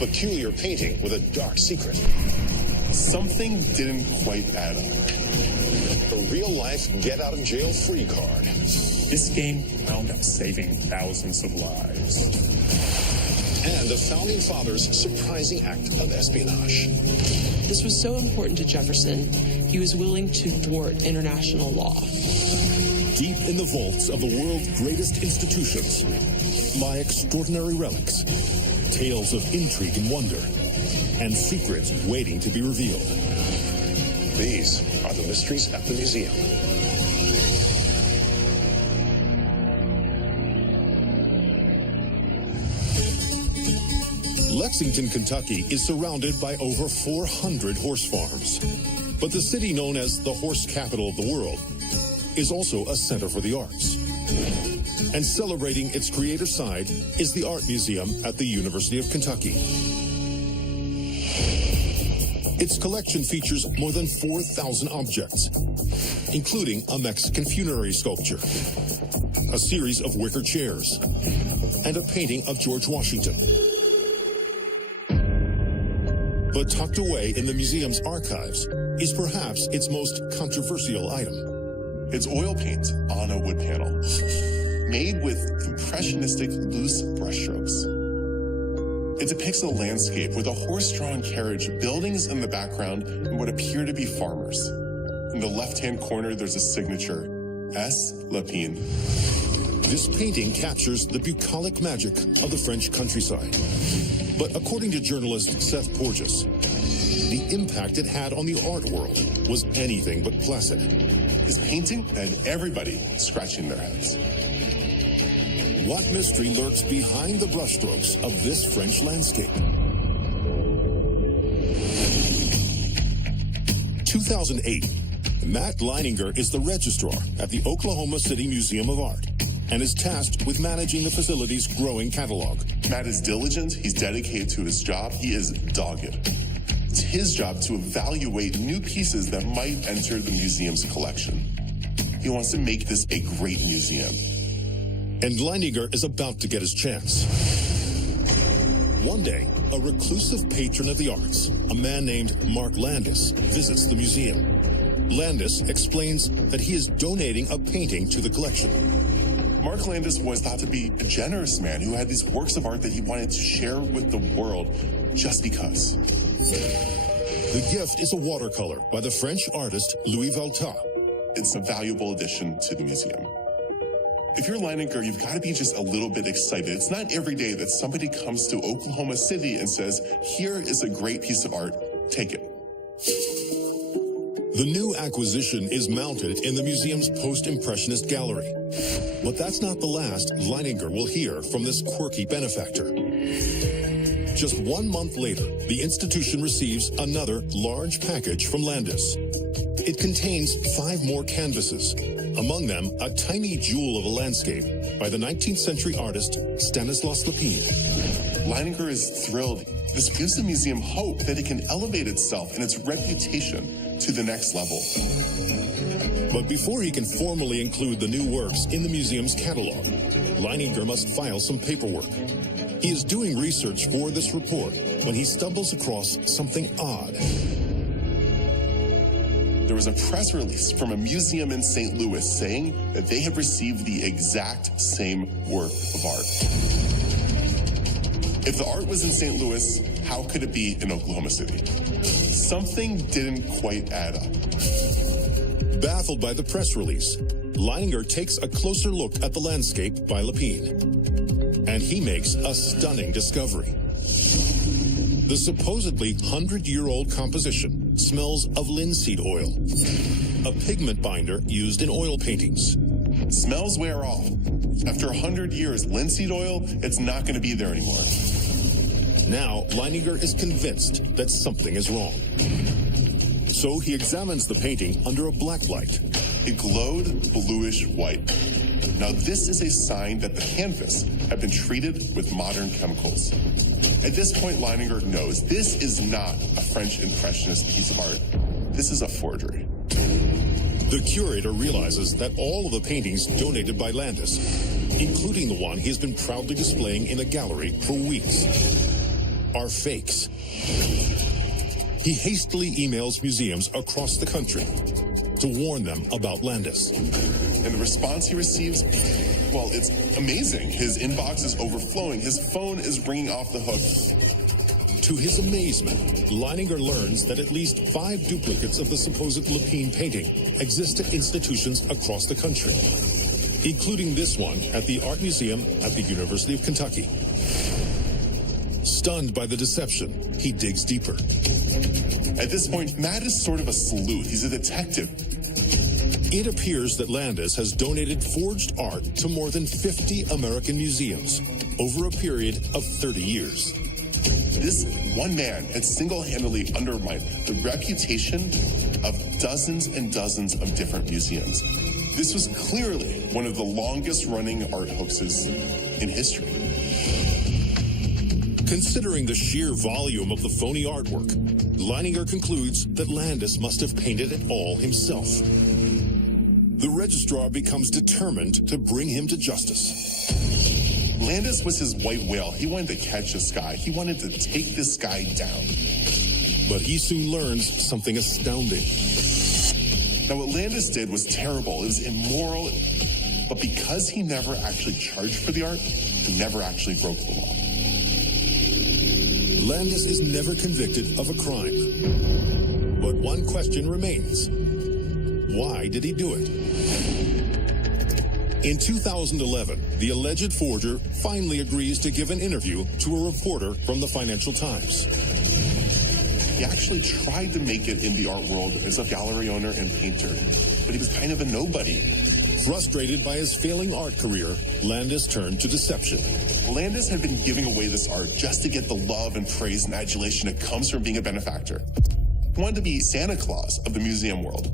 peculiar painting with a dark secret. Something didn't quite add up. A real-life get-out-of-jail-free card. This game wound up saving thousands of lives. And the Founding Fathers' surprising act of espionage. This was so important to Jefferson, he was willing to thwart international law. Deep in the vaults of the world's greatest institutions lie extraordinary relics, tales of intrigue and wonder, and secrets waiting to be revealed. These are the mysteries at the museum. Lexington, Kentucky is surrounded by over 400 horse farms. But the city known as the horse capital of the world is also a center for the arts. And celebrating its creative side is the Art Museum at the University of Kentucky. Its collection features more than 4,000 objects, including a Mexican funerary sculpture, a series of wicker chairs, and a painting of George Washington. But tucked away in the museum's archives is perhaps its most controversial item. It's oil paint on a wood panel, made with impressionistic loose brushstrokes. It depicts a landscape with a horse-drawn carriage, buildings in the background, and what appear to be farmers. In the left-hand corner, there's a signature, S. Lapine. This painting captures the bucolic magic of the French countryside. But according to journalist Seth Porges, the impact it had on the art world was anything but placid. This painting had everybody scratching their heads. What mystery lurks behind the brushstrokes of this French landscape? 2008, Matt Leininger is the registrar at the Oklahoma City Museum of Art and is tasked with managing the facility's growing catalog. Matt is diligent, he's dedicated to his job, he is dogged. It's his job to evaluate new pieces that might enter the museum's collection. He wants to make this a great museum. And Leininger is about to get his chance. One day, a reclusive patron of the arts, a man named Mark Landis, visits the museum. Landis explains that he is donating a painting to the collection. Mark Landis was thought to be a generous man who had these works of art that he wanted to share with the world just because. The gift is a watercolor by the French artist Louis Vuitton. It's a valuable addition to the museum. If you're Leininger, you've got to be just a little bit excited. It's not every day that somebody comes to Oklahoma City and says, here is a great piece of art, take it. The new acquisition is mounted in the museum's post-impressionist gallery. But that's not the last Leininger will hear from this quirky benefactor. Just 1 month later, the institution receives another large package from Landis. It contains 5 more canvases, among them a tiny jewel of a landscape by the 19th century artist Stanislas Lapine. Leininger is thrilled. This gives the museum hope that it can elevate itself and its reputation to the next level. But before he can formally include the new works in the museum's catalog, Leininger must file some paperwork. He is doing research for this report when he stumbles across something odd. There was a press release from a museum in St. Louis saying that they had received the exact same work of art. If the art was in St. Louis, how could it be in Oklahoma City? Something didn't quite add up. Baffled by the press release, Leininger takes a closer look at the landscape by Lapine. And he makes a stunning discovery. The supposedly 100-year-old composition smells of linseed oil, a pigment binder used in oil paintings. Smells wear off. After 100 years, linseed oil, it's not going to be there anymore. Now, Leininger is convinced that something is wrong. So he examines the painting under a black light. It glowed bluish white. Now, this is a sign that the canvas had been treated with modern chemicals. At this point, Leininger knows this is not a French Impressionist piece of art. This is a forgery. The curator realizes that all of the paintings donated by Landis, including the one he has been proudly displaying in the gallery for weeks, are fakes. He hastily emails museums across the country to warn them about Landis. And the response he receives, well, it's amazing. His inbox is overflowing. His phone is ringing off the hook. To his amazement, Leininger learns that at least 5 duplicates of the supposed Lapine painting exist at institutions across the country, including this one at the Art Museum at the University of Kentucky. Stunned by the deception, he digs deeper. At this point, Matt is sort of a sleuth. He's a detective. It appears that Landis has donated forged art to more than 50 American museums over a period of 30 years. This one man had single-handedly undermined the reputation of dozens and dozens of different museums. This was clearly one of the longest-running art hoaxes in history. Considering the sheer volume of the phony artwork, Leininger concludes that Landis must have painted it all himself. The registrar becomes determined to bring him to justice. Landis was his white whale. He wanted to catch this guy. He wanted to take this guy down. But he soon learns something astounding. Now, what Landis did was terrible. It was immoral. But because he never actually charged for the art, he never actually broke the law. Landis is never convicted of a crime. But one question remains. Why did he do it? In 2011, the alleged forger finally agrees to give an interview to a reporter from the Financial Times. He actually tried to make it in the art world as a gallery owner and painter, but he was kind of a nobody. Frustrated by his failing art career, Landis turned to deception. Landis had been giving away this art just to get the love and praise and adulation that comes from being a benefactor. He wanted to be Santa Claus of the museum world.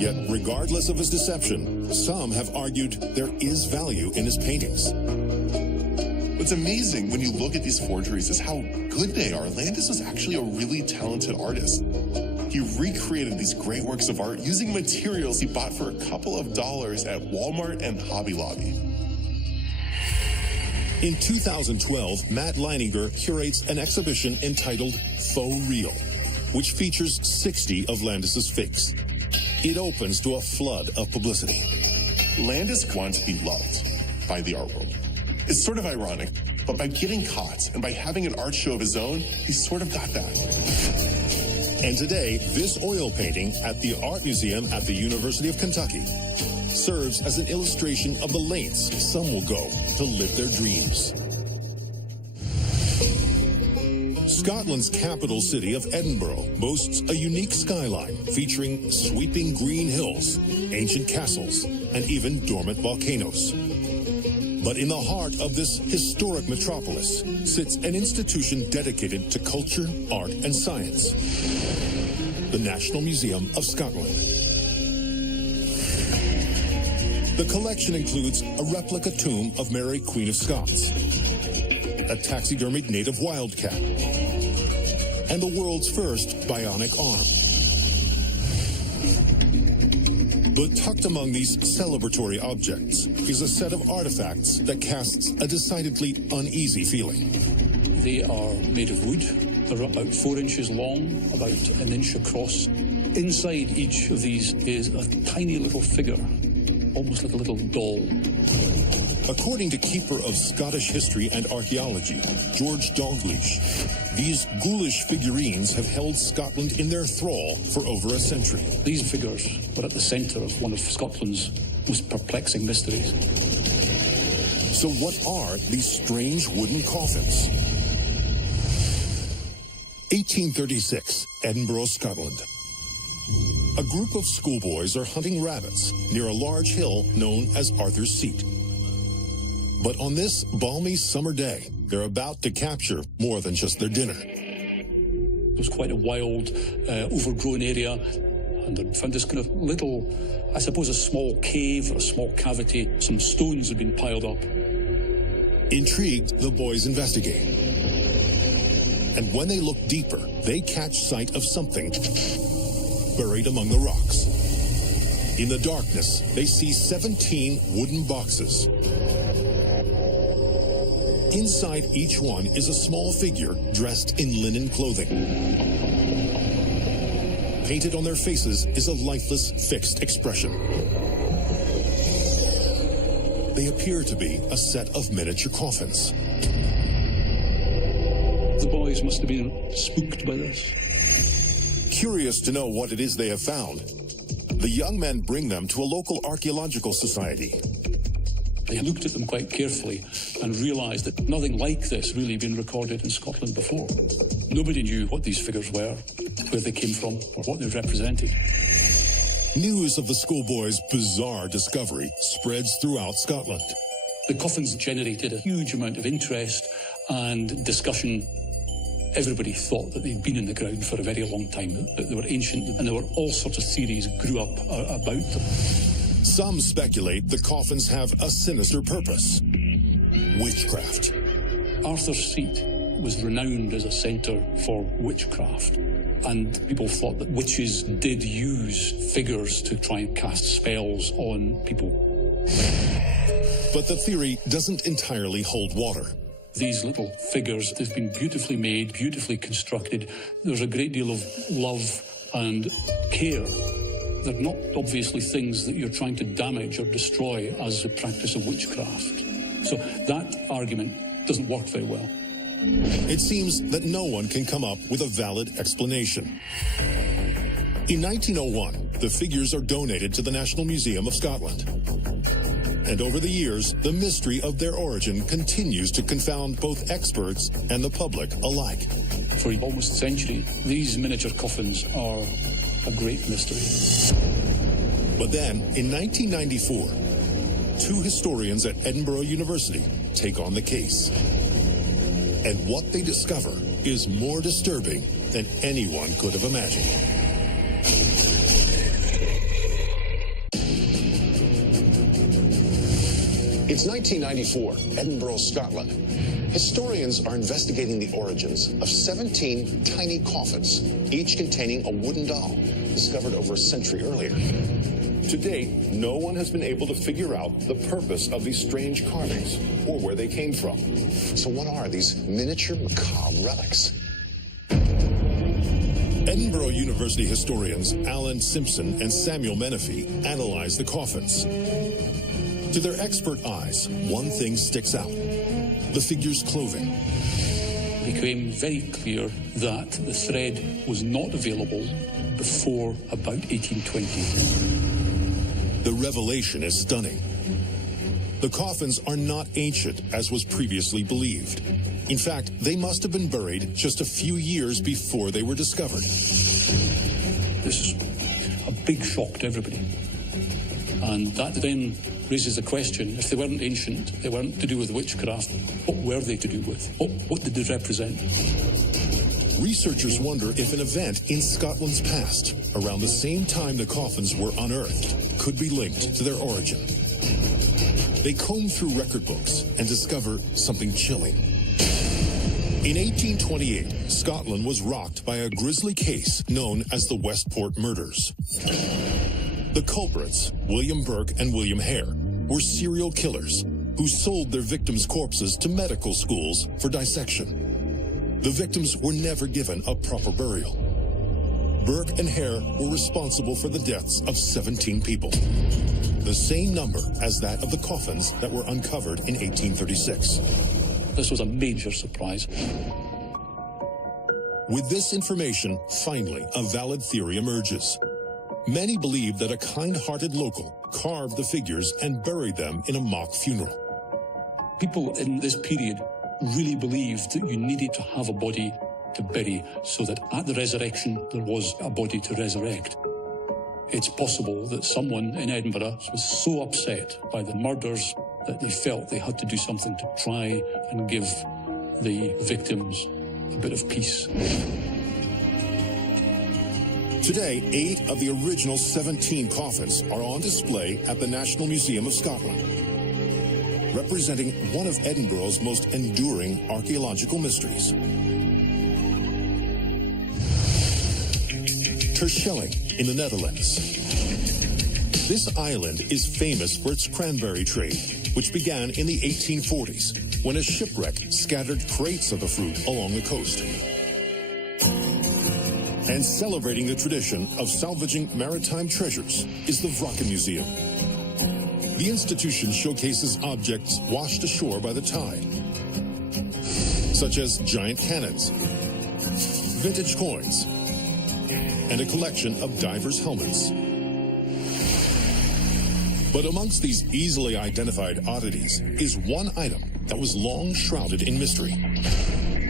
Yet, regardless of his deception, some have argued there is value in his paintings. What's amazing when you look at these forgeries is how good they are. Landis was actually a really talented artist. He recreated these great works of art using materials he bought for a couple of dollars at Walmart and Hobby Lobby. In 2012, Matt Leininger curates an exhibition entitled Faux Real, which features 60 of Landis's fakes. It opens to a flood of publicity. Landis wants to be loved by the art world. It's sort of ironic, but by getting caught and by having an art show of his own, he sort of got that. And today, this oil painting at the Art Museum at the University of Kentucky serves as an illustration of the lengths some will go to live their dreams. Scotland's capital city of Edinburgh boasts a unique skyline featuring sweeping green hills, ancient castles, and even dormant volcanoes. But in the heart of this historic metropolis sits an institution dedicated to culture, art, and science, the National Museum of Scotland. The collection includes a replica tomb of Mary, Queen of Scots, a taxidermied native wildcat, and the world's first bionic arm. But tucked among these celebratory objects is a set of artifacts that casts a decidedly uneasy feeling. They are made of wood. They're about 4 inches long, about 1 inch across. Inside each of these is a tiny little figure, almost like a little doll. According to keeper of Scottish history and archaeology, George Dalgleish, these ghoulish figurines have held Scotland in their thrall for over a century. These figures were at the centre of one of Scotland's most perplexing mysteries. So what are these strange wooden coffins? 1836, Edinburgh, Scotland. A group of schoolboys are hunting rabbits near a large hill known as Arthur's Seat. But on this balmy summer day, they're about to capture more than just their dinner. It was quite a wild, overgrown area, and they found this kind of little, I suppose a small cave or a small cavity. Some stones had been piled up. Intrigued, the boys investigate. And when they look deeper, they catch sight of something buried among the rocks. In the darkness, they see 17 wooden boxes. Inside each one is a small figure dressed in linen clothing. Painted on their faces is a lifeless, fixed expression. They appear to be a set of miniature coffins. The boys must have been spooked by this. Curious to know what it is they have found, the young men bring them to a local archaeological society. They looked at them quite carefully and realised that nothing like this really had been recorded in Scotland before. Nobody knew what these figures were, where they came from, or what they represented. News of the schoolboys' bizarre discovery spreads throughout Scotland. The coffins generated a huge amount of interest and discussion. Everybody thought that they'd been in the ground for a very long time, that they were ancient, and there were all sorts of theories grew up about them. Some speculate the coffins have a sinister purpose: witchcraft. Arthur's Seat was renowned as a centre for witchcraft, and people thought that witches did use figures to try and cast spells on people. But the theory doesn't entirely hold water. These little figures, they've been beautifully made, beautifully constructed. There's a great deal of love and care. They're not obviously things that you're trying to damage or destroy as a practice of witchcraft. So that argument doesn't work very well. It seems that no one can come up with a valid explanation. In 1901, the figures are donated to the National Museum of Scotland. And over the years, the mystery of their origin continues to confound both experts and the public alike. For almost a century, these miniature coffins are a great mystery. But then, in 1994, two historians at Edinburgh University take on the case. And what they discover is more disturbing than anyone could have imagined. It's 1994, Edinburgh, Scotland. Historians are investigating the origins of 17 tiny coffins, each containing a wooden doll, discovered over a century earlier. To date, no one has been able to figure out the purpose of these strange carvings or where they came from. So what are these miniature macabre relics? Edinburgh University historians Alan Simpson and Samuel Menefee analyze the coffins. To their expert eyes, one thing sticks out: the figure's clothing. It became very clear that the thread was not available before about 1820. The revelation is stunning. The coffins are not ancient, as was previously believed. In fact, they must have been buried just a few years before they were discovered. This is a big shock to everybody. And that then raises the question, if they weren't ancient, they weren't to do with witchcraft, what were they to do with? What did they represent? Researchers wonder if an event in Scotland's past, around the same time the coffins were unearthed, could be linked to their origin. They comb through record books and discover something chilling. In 1828, Scotland was rocked by a grisly case known as the Westport Murders. The culprits, William Burke and William Hare, were serial killers who sold their victims' corpses to medical schools for dissection. The victims were never given a proper burial. Burke and Hare were responsible for the deaths of 17 people, the same number as that of the coffins that were uncovered in 1836. This was a major surprise. With this information, finally, a valid theory emerges. Many believe that a kind-hearted local carved the figures and buried them in a mock funeral. People in this period really believed that you needed to have a body to bury so that at the resurrection there was a body to resurrect. It's possible that someone in Edinburgh was so upset by the murders that they felt they had to do something to try and give the victims a bit of peace. Today, 8 of the original 17 coffins are on display at the National Museum of Scotland, representing one of Edinburgh's most enduring archaeological mysteries. Terschelling in the Netherlands. This island is famous for its cranberry trade, which began in the 1840s. when a shipwreck scattered crates of the fruit along the coast. And celebrating the tradition of salvaging maritime treasures is the Wrakke Museum. The institution showcases objects washed ashore by the tide, such as giant cannons, vintage coins, and a collection of divers' helmets. But amongst these easily identified oddities is one item that was long shrouded in mystery.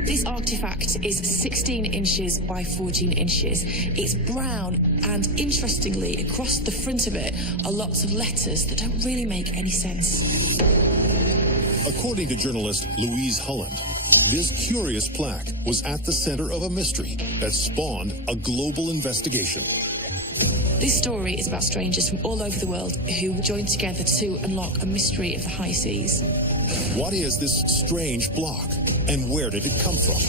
This artifact is 16 inches by 14 inches. It's brown, and interestingly, across the front of it are lots of letters that don't really make any sense. According to journalist Louise Holland, this curious plaque was at the center of a mystery that spawned a global investigation. This story is about strangers from all over the world who joined together to unlock a mystery of the high seas. What is this strange block, and where did it come from?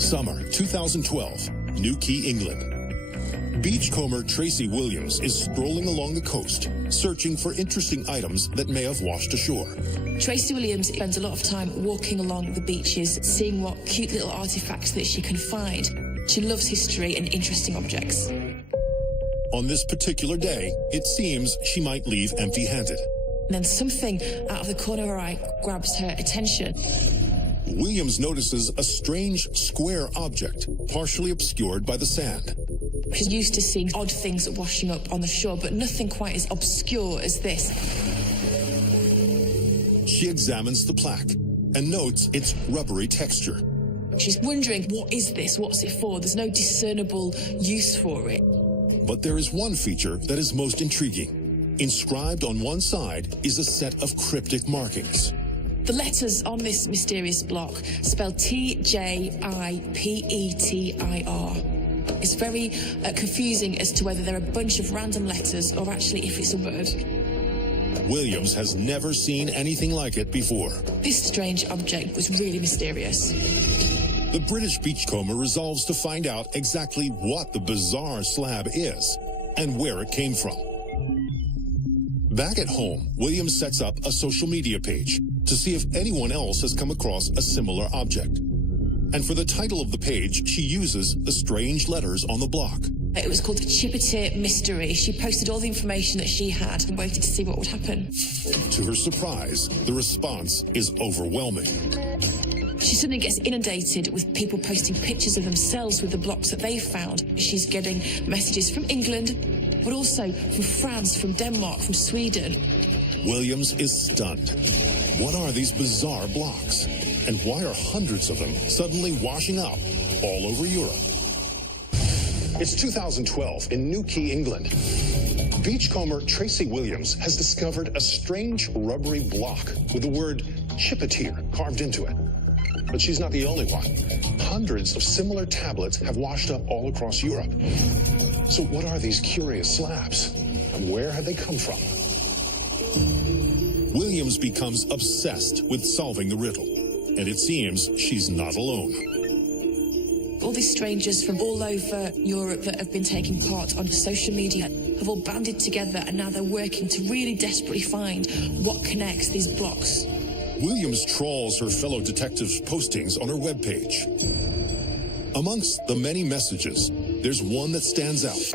Summer 2012, New Quay, England. Beachcomber Tracy Williams is strolling along the coast, searching for interesting items that may have washed ashore. Tracy Williams spends a lot of time walking along the beaches, seeing what cute little artifacts that she can find. She loves history and interesting objects. On this particular day, it seems she might leave empty-handed. And then something out of the corner of her eye grabs her attention. Williams notices a strange square object, partially obscured by the sand. She's used to seeing odd things washing up on the shore, but nothing quite as obscure as this. She examines the plaque and notes its rubbery texture. She's wondering, what is this? What's it for? There's no discernible use for it. But there is one feature that is most intriguing. Inscribed on one side is a set of cryptic markings. The letters on this mysterious block spell TJIPETIR. It's very confusing as to whether they're a bunch of random letters or actually if it's a word. Williams has never seen anything like it before. This strange object was really mysterious. The British beachcomber resolves to find out exactly what the bizarre slab is and where it came from. Back at home, Williams sets up a social media page to see if anyone else has come across a similar object. And for the title of the page, she uses the strange letters on the block. It was called the Chippetear Mystery. She posted all the information that she had and waited to see what would happen. To her surprise, the response is overwhelming. She suddenly gets inundated with people posting pictures of themselves with the blocks that they found. She's getting messages from England, but also from France, from Denmark, from Sweden. Williams is stunned. What are these bizarre blocks? And why are hundreds of them suddenly washing up all over Europe? It's 2012 in New Quay, England. Beachcomber Tracy Williams has discovered a strange rubbery block with the word Chippetear carved into it. But she's not the only one. Hundreds of similar tablets have washed up all across Europe. So what are these curious slabs? And where have they come from? Williams becomes obsessed with solving the riddle. And it seems she's not alone. All these strangers from all over Europe that have been taking part on social media have all banded together, and now they're working to really desperately find what connects these blocks. Williams trawls her fellow detectives' postings on her webpage. Amongst the many messages, there's one that stands out.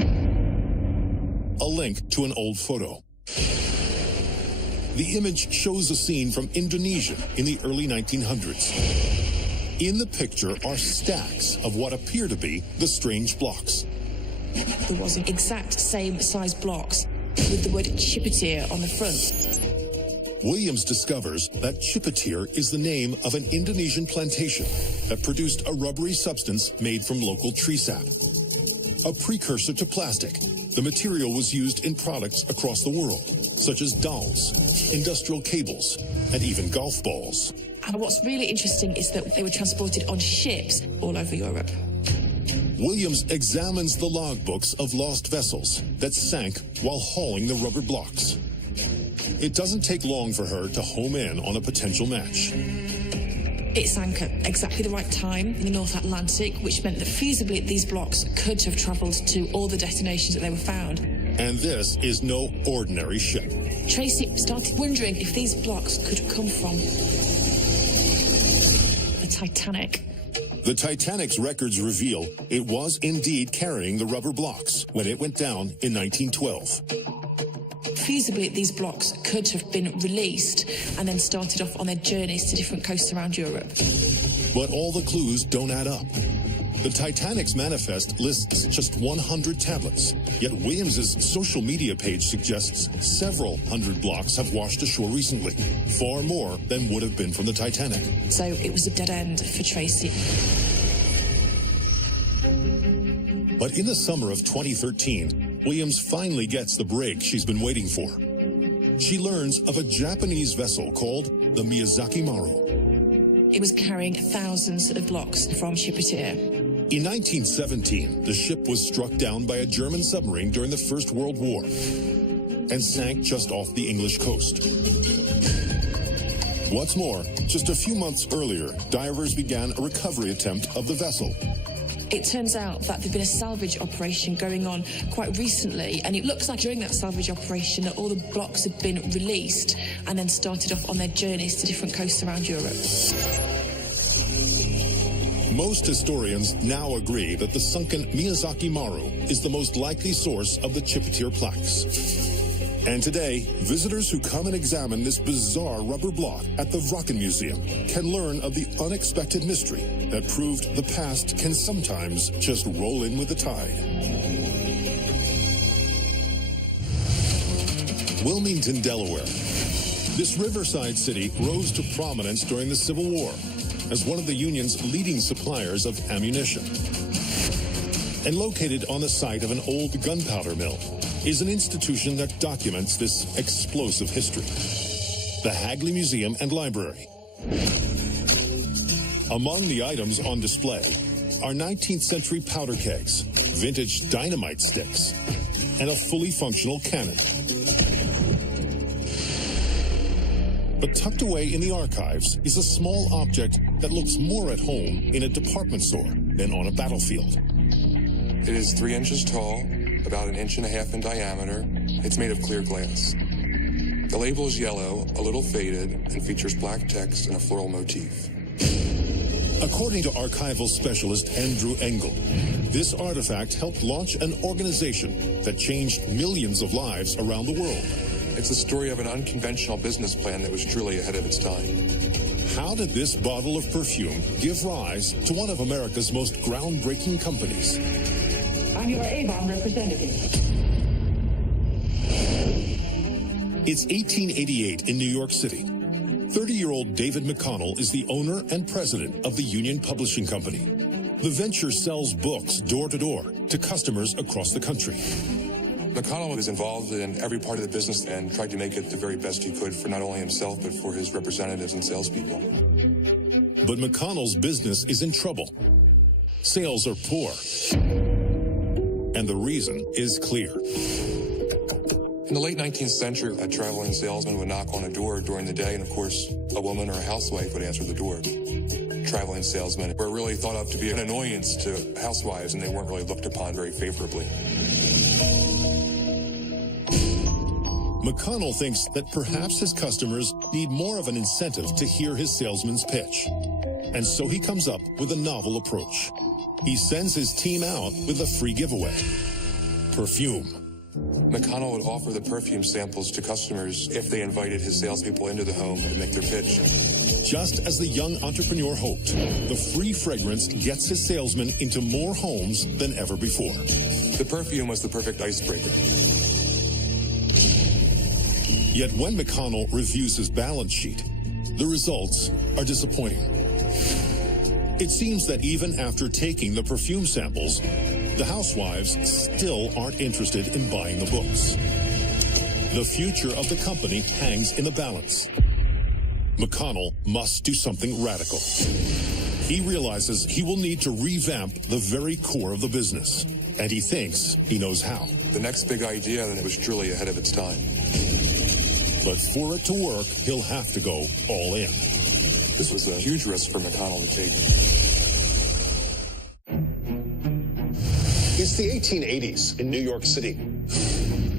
A link to an old photo. The image shows a scene from Indonesia in the early 1900s. In the picture are stacks of what appear to be the strange blocks. There was an exact same size blocks with the word Chippetear on the front. Williams discovers that Chippetear is the name of an Indonesian plantation that produced a rubbery substance made from local tree sap. A precursor to plastic, the material was used in products across the world, such as dolls, industrial cables, and even golf balls. And what's really interesting is that they were transported on ships all over Europe. Williams examines the logbooks of lost vessels that sank while hauling the rubber blocks. It doesn't take long for her to home in on a potential match. It sank at exactly the right time in the North Atlantic, which meant that feasibly these blocks could have travelled to all the destinations that they were found. And this is no ordinary ship. Tracy started wondering if these blocks could come from the Titanic. The Titanic's records reveal it was indeed carrying the rubber blocks when it went down in 1912. Feasibly, these blocks could have been released and then started off on their journeys to different coasts around Europe. But all the clues don't add up. The Titanic's manifest lists just 100 tablets, yet Williams's social media page suggests several hundred blocks have washed ashore recently, far more than would have been from the Titanic. So it was a dead end for Tracy. But in the summer of 2013, Williams finally gets the break she's been waiting for. She learns of a Japanese vessel called the Miyazaki Maru. It was carrying thousands of blocks from Chipotier. In 1917, the ship was struck down by a German submarine during the First World War and sank just off the English coast. What's more, just a few months earlier, divers began a recovery attempt of the vessel. It turns out that there'd been a salvage operation going on quite recently, and it looks like during that salvage operation that all the blocks had been released and then started off on their journeys to different coasts around Europe. Most historians now agree that the sunken Miyazaki Maru is the most likely source of the Chipotier plaques. And today, visitors who come and examine this bizarre rubber block at the Wracken Museum can learn of the unexpected mystery that proved the past can sometimes just roll in with the tide. Wilmington, Delaware. This riverside city rose to prominence during the Civil War as one of the Union's leading suppliers of ammunition. And located on the site of an old gunpowder mill is an institution that documents this explosive history, the Hagley Museum and Library. Among the items on display are 19th century powder kegs, vintage dynamite sticks, and a fully functional cannon. But tucked away in the archives is a small object that looks more at home in a department store than on a battlefield. It is 3 inches tall, about 1.5 inches in diameter. It's made of clear glass. The label is yellow, a little faded, and features black text and a floral motif. According to archival specialist Andrew Engel, this artifact helped launch an organization that changed millions of lives around the world. It's the story of an unconventional business plan that was truly ahead of its time. How did this bottle of perfume give rise to one of America's most groundbreaking companies? I'm your Avon representative. It's 1888 in New York City. 30-year-old David McConnell is the owner and president of the Union Publishing Company. The venture sells books door to door to customers across the country. McConnell was involved in every part of the business and tried to make it the very best he could for not only himself, but for his representatives and salespeople. But McConnell's business is in trouble. Sales are poor. And the reason is clear. In the late 19th century, a traveling salesman would knock on a door during the day, and of course, a woman or a housewife would answer the door. Traveling salesmen were really thought of to be an annoyance to housewives, and they weren't really looked upon very favorably. McConnell thinks that perhaps his customers need more of an incentive to hear his salesman's pitch. And so he comes up with a novel approach. He sends his team out with a free giveaway: perfume. McConnell would offer the perfume samples to customers if they invited his salespeople into the home to make their pitch. Just as the young entrepreneur hoped, the free fragrance gets his salesmen into more homes than ever before. The perfume was the perfect icebreaker. Yet when McConnell reviews his balance sheet, the results are disappointing. It seems that even after taking the perfume samples, the housewives still aren't interested in buying the books. The future of the company hangs in the balance. McConnell must do something radical. He realizes he will need to revamp the very core of the business, and he thinks he knows how. The next big idea that was truly ahead of its time. But for it to work, he'll have to go all in. This was a huge risk for McConnell to take. It's the 1880s in New York City.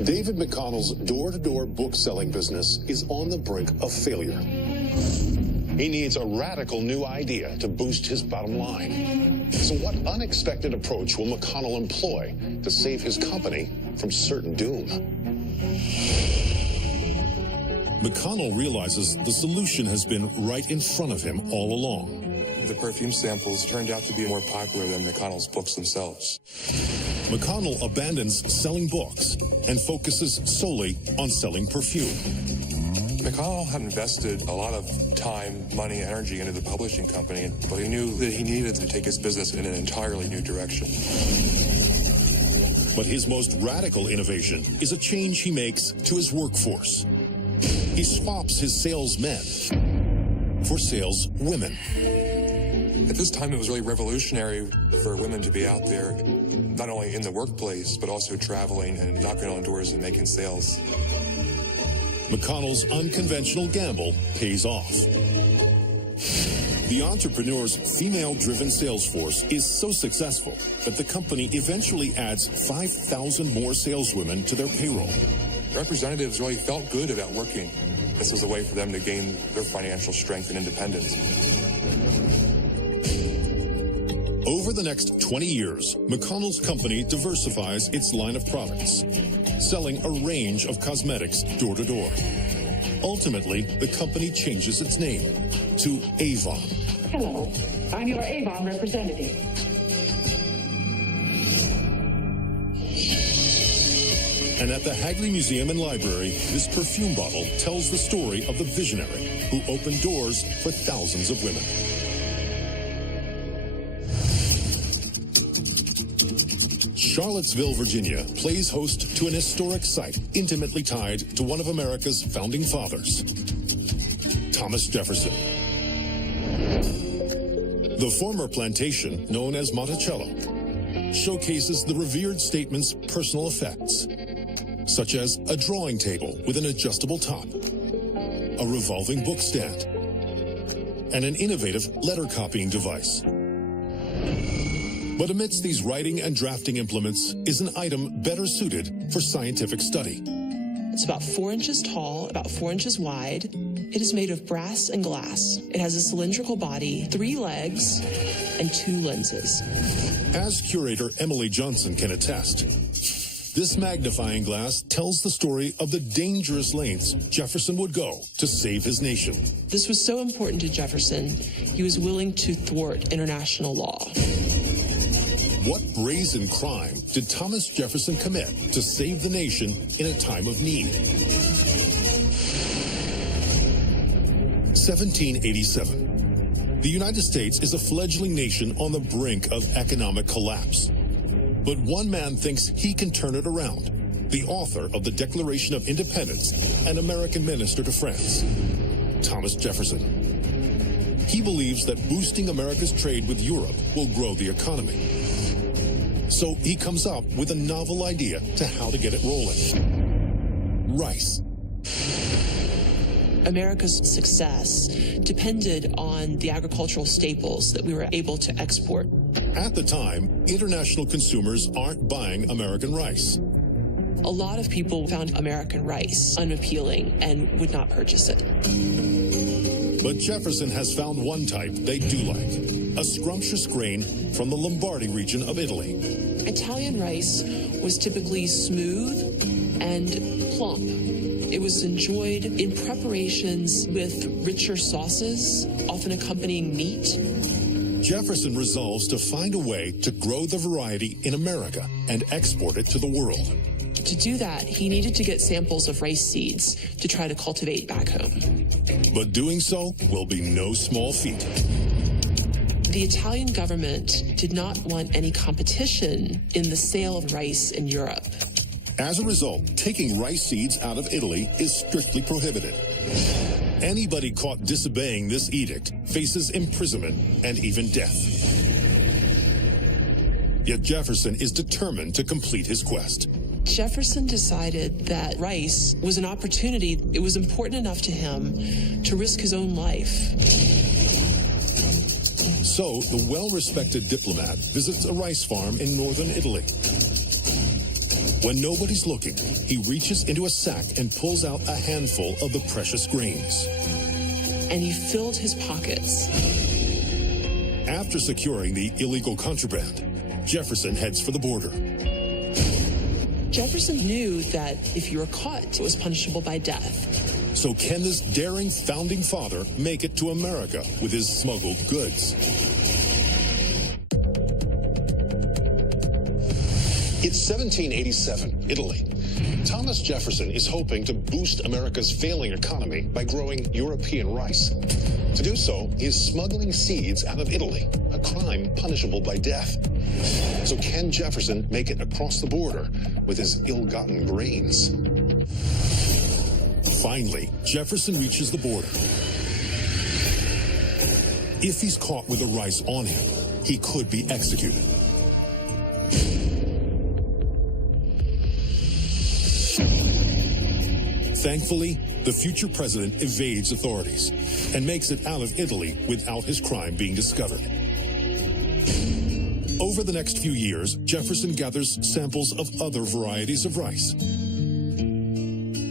David McConnell's door-to-door book-selling business is on the brink of failure. He needs a radical new idea to boost his bottom line. So what unexpected approach will McConnell employ to save his company from certain doom? McConnell realizes the solution has been right in front of him all along. The perfume samples turned out to be more popular than McConnell's books themselves. McConnell abandons selling books and focuses solely on selling perfume. McConnell had invested a lot of time, money, and energy into the publishing company, but he knew that he needed to take his business in an entirely new direction. But his most radical innovation is a change he makes to his workforce. He swaps his salesmen for saleswomen. At this time, it was really revolutionary for women to be out there, not only in the workplace, but also traveling and knocking on doors and making sales. McConnell's unconventional gamble pays off. The entrepreneur's female-driven sales force is so successful that the company eventually adds 5,000 more saleswomen to their payroll. Representatives really felt good about working. This was a way for them to gain their financial strength and independence. Over the next 20 years, McConnell's company diversifies its line of products, selling a range of cosmetics door-to-door. Ultimately, the company changes its name to Avon. Hello, I'm your Avon representative. And at the Hagley Museum and Library, this perfume bottle tells the story of the visionary who opened doors for thousands of women. Charlottesville, Virginia, plays host to an historic site intimately tied to one of America's founding fathers, Thomas Jefferson. The former plantation, known as Monticello, showcases the revered statesman's personal effects, such as a drawing table with an adjustable top, a revolving book stand, and an innovative letter copying device. But amidst these writing and drafting implements is an item better suited for scientific study. It's about 4 inches tall, about 4 inches wide. It is made of brass and glass. It has a cylindrical body, 3 legs, and 2 lenses. As curator Emily Johnson can attest, this magnifying glass tells the story of the dangerous lengths Jefferson would go to save his nation. This was so important to Jefferson, he was willing to thwart international law. What brazen crime did Thomas Jefferson commit to save the nation in a time of need? 1787. The United States is a fledgling nation on the brink of economic collapse. But one man thinks he can turn it around. The author of the Declaration of Independence and American minister to France, Thomas Jefferson. He believes that boosting America's trade with Europe will grow the economy. So he comes up with a novel idea to how to get it rolling. Rice. America's success depended on the agricultural staples that we were able to export. At the time, international consumers aren't buying American rice. A lot of people found American rice unappealing and would not purchase it. But Jefferson has found one type they do like, a scrumptious grain from the Lombardy region of Italy. Italian rice was typically smooth and plump. It was enjoyed in preparations with richer sauces, often accompanying meat. Jefferson resolves to find a way to grow the variety in America and export it to the world. To do that, he needed to get samples of rice seeds to try to cultivate back home. But doing so will be no small feat. The Italian government did not want any competition in the sale of rice in Europe. As a result, taking rice seeds out of Italy is strictly prohibited. Anybody caught disobeying this edict faces imprisonment and even death. Yet Jefferson is determined to complete his quest. Jefferson decided that rice was an opportunity. It was important enough to him to risk his own life. So the well-respected diplomat visits a rice farm in northern Italy. When nobody's looking, he reaches into a sack and pulls out a handful of the precious grains. And he filled his pockets. After securing the illegal contraband, Jefferson heads for the border. Jefferson knew that if you were caught, it was punishable by death. So can this daring founding father make it to America with his smuggled goods? It's 1787, Italy. Thomas Jefferson is hoping to boost America's failing economy by growing European rice. To do so, he is smuggling seeds out of Italy, a crime punishable by death. So can Jefferson make it across the border with his ill-gotten grains? Finally, Jefferson reaches the border. If he's caught with the rice on him, he could be executed. Thankfully, the future president evades authorities and makes it out of Italy without his crime being discovered. Over the next few years, Jefferson gathers samples of other varieties of rice.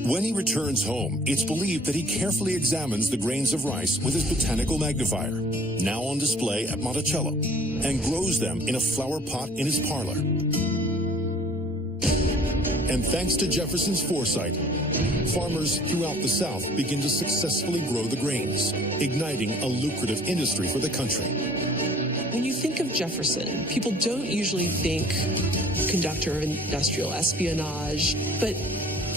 When he returns home, it's believed that he carefully examines the grains of rice with his botanical magnifier, now on display at Monticello, and grows them in a flower pot in his parlor. And thanks to Jefferson's foresight, farmers throughout the South begin to successfully grow the grains, igniting a lucrative industry for the country. When you think of Jefferson, people don't usually think conductor of industrial espionage, but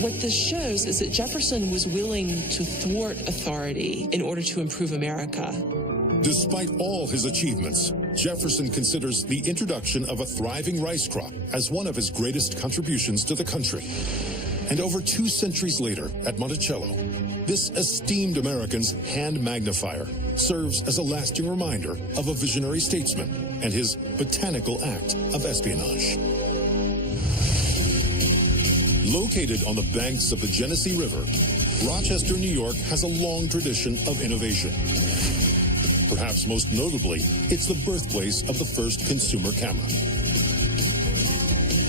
what this shows is that Jefferson was willing to thwart authority in order to improve America. Despite all his achievements, Jefferson considers the introduction of a thriving rice crop as one of his greatest contributions to the country. And over 2 centuries later, at Monticello, this esteemed American's hand magnifier serves as a lasting reminder of a visionary statesman and his botanical act of espionage. Located on the banks of the Genesee River, Rochester, New York has a long tradition of innovation. Perhaps most notably, it's the birthplace of the first consumer camera.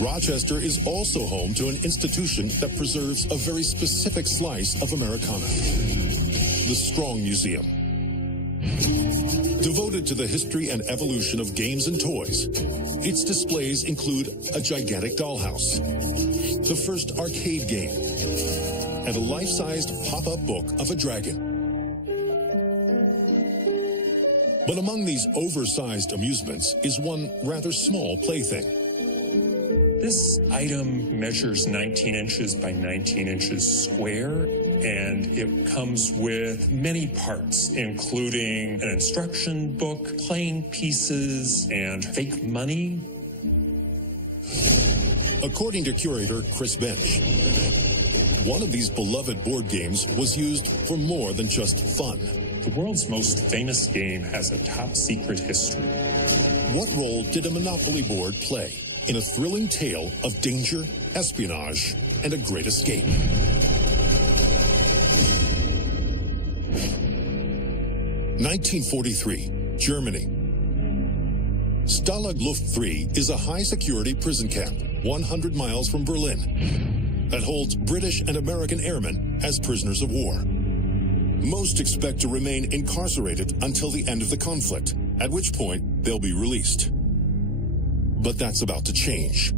Rochester is also home to an institution that preserves a very specific slice of Americana, the Strong Museum. Devoted to the history and evolution of games and toys, its displays include a gigantic dollhouse, the first arcade game, and a life-sized pop-up book of a dragon. But among these oversized amusements is one rather small plaything. This item measures 19 inches by 19 inches square, and it comes with many parts, including an instruction book, playing pieces, and fake money. According to curator Chris Bench, one of these beloved board games was used for more than just fun. The world's most famous game has a top-secret history. What role did a Monopoly board play in a thrilling tale of danger, espionage, and a great escape? (1943) Germany. Stalag Luft 3 is a high-security prison camp 100 miles from Berlin that holds British and American airmen as prisoners of war. Most expect to remain incarcerated until the end of the conflict, at which point they'll be released. But that's about to change.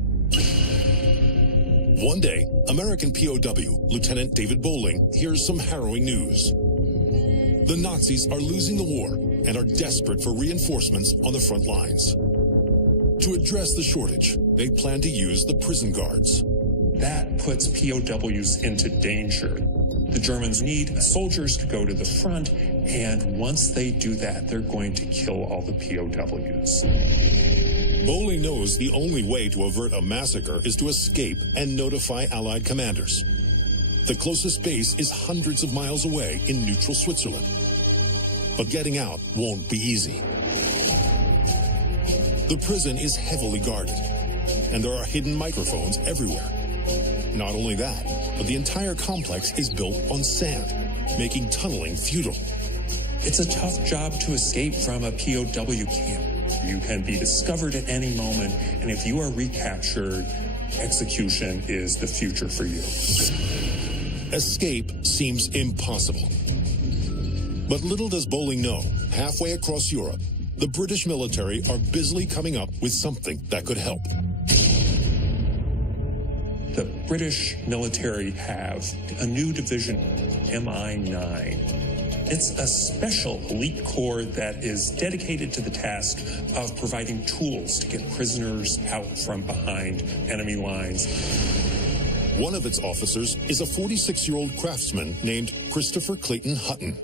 One day, American POW Lieutenant David Bowling hears some harrowing news. The Nazis are losing the war and are desperate for reinforcements on the front lines. To address the shortage, they plan to use the prison guards. That puts POWs into danger. The Germans need soldiers to go to the front, and once they do that, they're going to kill all the POWs. Bowling knows the only way to avert a massacre is to escape and notify Allied commanders. The closest base is hundreds of miles away in neutral Switzerland. But getting out won't be easy. The prison is heavily guarded, and there are hidden microphones everywhere. Not only that, but the entire complex is built on sand, making tunneling futile. It's a tough job to escape from a POW camp. You can be discovered at any moment, and if you are recaptured, execution is the future for you. Escape seems impossible. But little does Bolling know, halfway across Europe, the British military are busily coming up with something that could help. The British military have a new division, MI9. It's a special elite corps that is dedicated to the task of providing tools to get prisoners out from behind enemy lines. One of its officers is a 46-year-old craftsman named Christopher Clayton Hutton.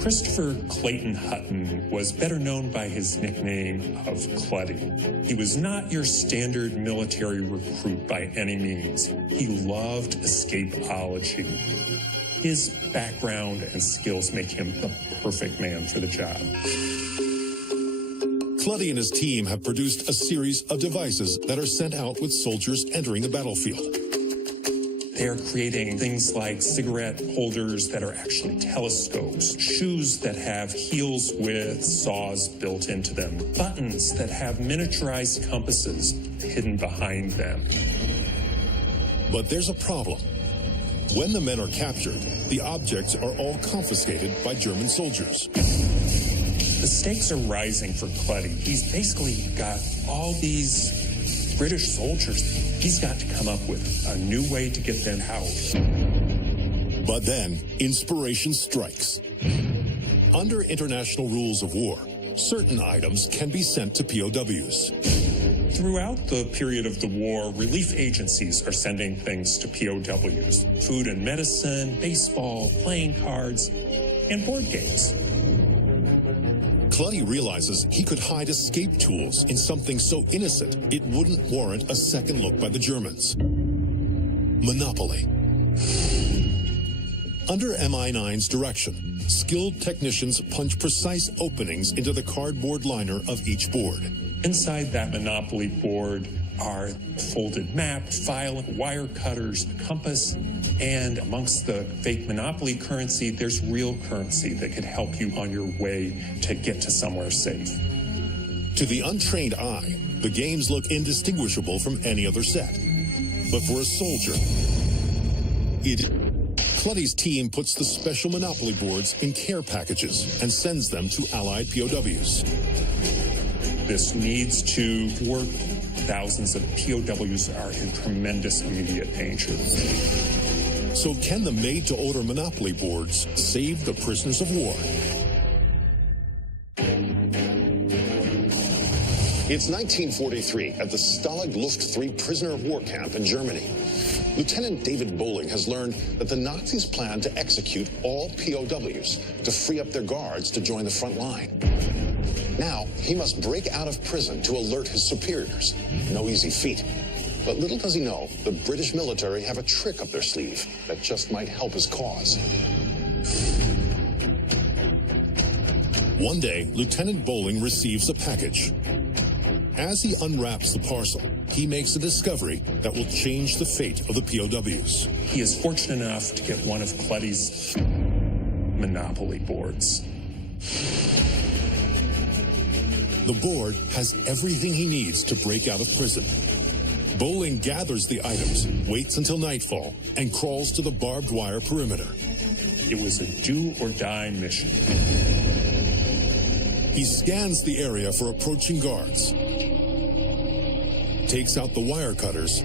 Christopher Clayton Hutton was better known by his nickname of Clutty. He was not your standard military recruit by any means. He loved escapology. His background and skills make him the perfect man for the job. Clutty and his team have produced a series of devices that are sent out with soldiers entering the battlefield. They are creating things like cigarette holders that are actually telescopes, shoes that have heels with saws built into them, buttons that have miniaturized compasses hidden behind them. But there's a problem. When the men are captured, the objects are all confiscated by German soldiers. The stakes are rising for Clutty. He's basically got all these British soldiers. He's got to come up with a new way to get them out. But then, inspiration strikes. Under international rules of war, certain items can be sent to POWs. Throughout the period of the war, relief agencies are sending things to POWs. Food and medicine, baseball, playing cards, and board games. Clutty realizes he could hide escape tools in something so innocent it wouldn't warrant a second look by the Germans. Monopoly. Under MI9's direction, skilled technicians punch precise openings into the cardboard liner of each board. Inside that Monopoly board are folded map, file, wire cutters, compass, and amongst the fake Monopoly currency, there's real currency that could help you on your way to get to somewhere safe. To the untrained eye, the games look indistinguishable from any other set. But for a soldier, Clutty's team puts the special Monopoly boards in care packages and sends them to Allied POWs. This needs to work. Thousands of POWs are in tremendous immediate danger. So can the made-to-order Monopoly boards save the prisoners of war? It's 1943 at the Stalag Luft III prisoner of war camp in Germany. Lieutenant David Bolling has learned that the Nazis plan to execute all POWs to free up their guards to join the front line. Now, he must break out of prison to alert his superiors. No easy feat. But little does he know, the British military have a trick up their sleeve that just might help his cause. One day, Lieutenant Bolling receives a package. As he unwraps the parcel, he makes a discovery that will change the fate of the POWs. He is fortunate enough to get one of Clutty's Monopoly boards. The board has everything he needs to break out of prison. Bolling gathers the items, waits until nightfall, and crawls to the barbed wire perimeter. It was a do-or-die mission. He scans the area for approaching guards, takes out the wire cutters,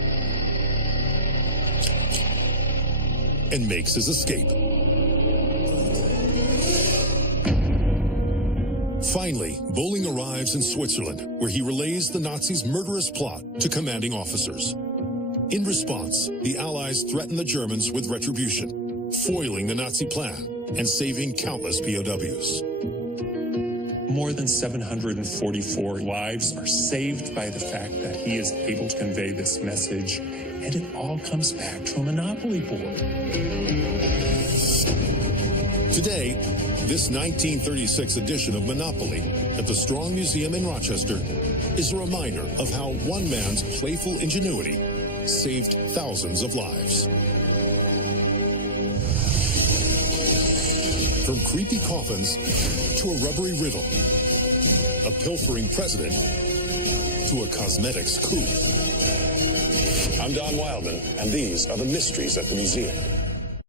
and makes his escape. Finally, Bolling arrives in Switzerland, where he relays the Nazis' murderous plot to commanding officers. In response, the Allies threaten the Germans with retribution, foiling the Nazi plan and saving countless POWs. More than 744 lives are saved by the fact that he is able to convey this message, and it all comes back to a Monopoly board. Today, this 1936 edition of Monopoly at the Strong Museum in Rochester is a reminder of how one man's playful ingenuity saved thousands of lives. From creepy coffins to a rubbery riddle, a pilfering president to a cosmetics coup, I'm Don Wildman, and these are the mysteries at the museum.